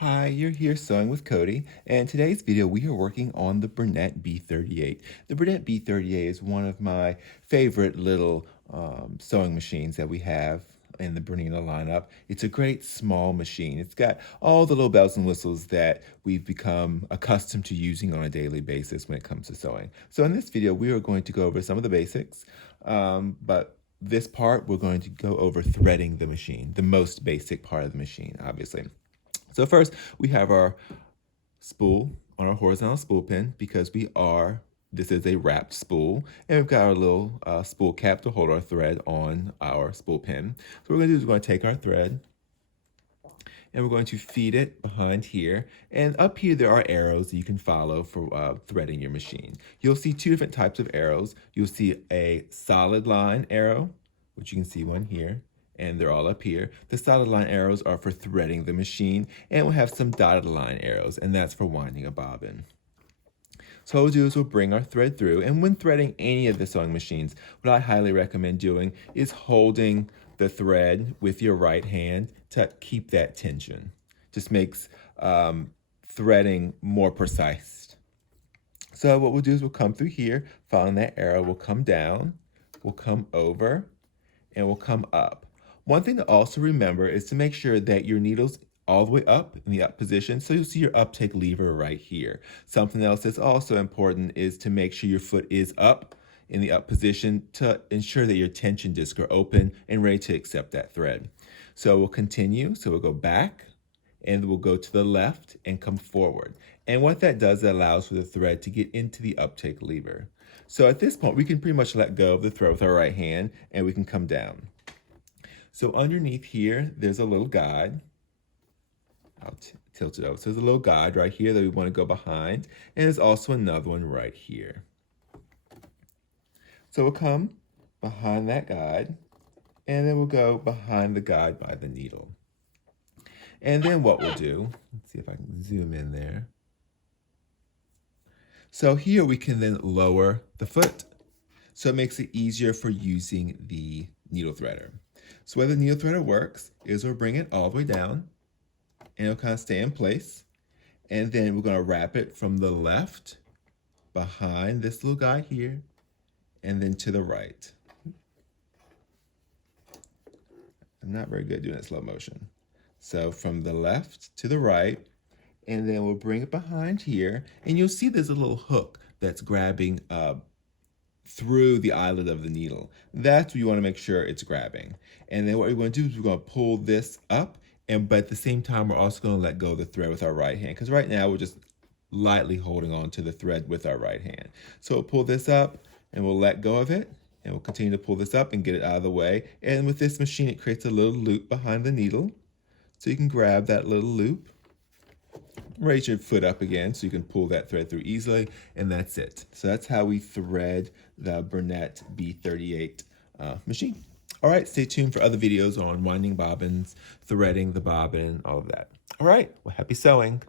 Hi, you're here sewing with Cody, and in today's video we are working on the bernette b38. The bernette b38 is one of my favorite little sewing machines that we have in the Bernina lineup. It's a great small machine. It's got all the little bells and whistles that we've become accustomed to using on a daily basis when it comes to sewing. So in this video we are going to go over some of the basics, but this part we're going to go over threading the machine, the most basic part of the machine, obviously. So first, we have our spool on our horizontal spool pin because this is a wrapped spool, and we've got our little spool cap to hold our thread on our spool pin. So what we're going to do is we're going to take our thread and we're going to feed it behind here. And up here, there are arrows that you can follow for threading your machine. You'll see two different types of arrows. You'll see a solid line arrow, which you can see one here, and they're all up here. The solid line arrows are for threading the machine, and we'll have some dotted line arrows, and that's for winding a bobbin. So what we'll do is we'll bring our thread through, and when threading any of the sewing machines, what I highly recommend doing is holding the thread with your right hand to keep that tension. Just makes threading more precise. So what we'll do is we'll come through here, following that arrow, we'll come down, we'll come over, and we'll come up. One thing to also remember is to make sure that your needle's all the way up in the up position, so you'll see your uptake lever right here. Something else that's also important is to make sure your foot is up in the up position to ensure that your tension discs are open and ready to accept that thread. So we'll continue, so we'll go back, and we'll go to the left and come forward. And what that does, it allows for the thread to get into the uptake lever. So at this point, we can pretty much let go of the thread with our right hand, and we can come down. So underneath here, there's a little guide. I'll tilt it over. So there's a little guide right here that we want to go behind, and there's also another one right here. So we'll come behind that guide, and then we'll go behind the guide by the needle. And then what we'll do, let's see if I can zoom in there. So here we can then lower the foot, so it makes it easier for using the needle threader. So where the needle threader works is we'll bring it all the way down, and it'll kind of stay in place. And then we're going to wrap it from the left behind this little guy here, and then to the right. I'm not very good at doing it in slow motion. So from the left to the right, and then we'll bring it behind here, and you'll see there's a little hook that's grabbing through the eyelet of the needle. That's what you want to make sure it's grabbing. And then what we're going to do is we're going to pull this up, but at the same time, we're also going to let go of the thread with our right hand, because right now we're just lightly holding on to the thread with our right hand. So we'll pull this up, and we'll let go of it, and we'll continue to pull this up and get it out of the way. And with this machine, it creates a little loop behind the needle. So you can grab that little loop, raise your foot up again so you can pull that thread through easily, and that's it. So that's how we thread the bernette b38 machine. All right, stay tuned for other videos on winding bobbins, threading the bobbin, all of that. All right, well, happy sewing.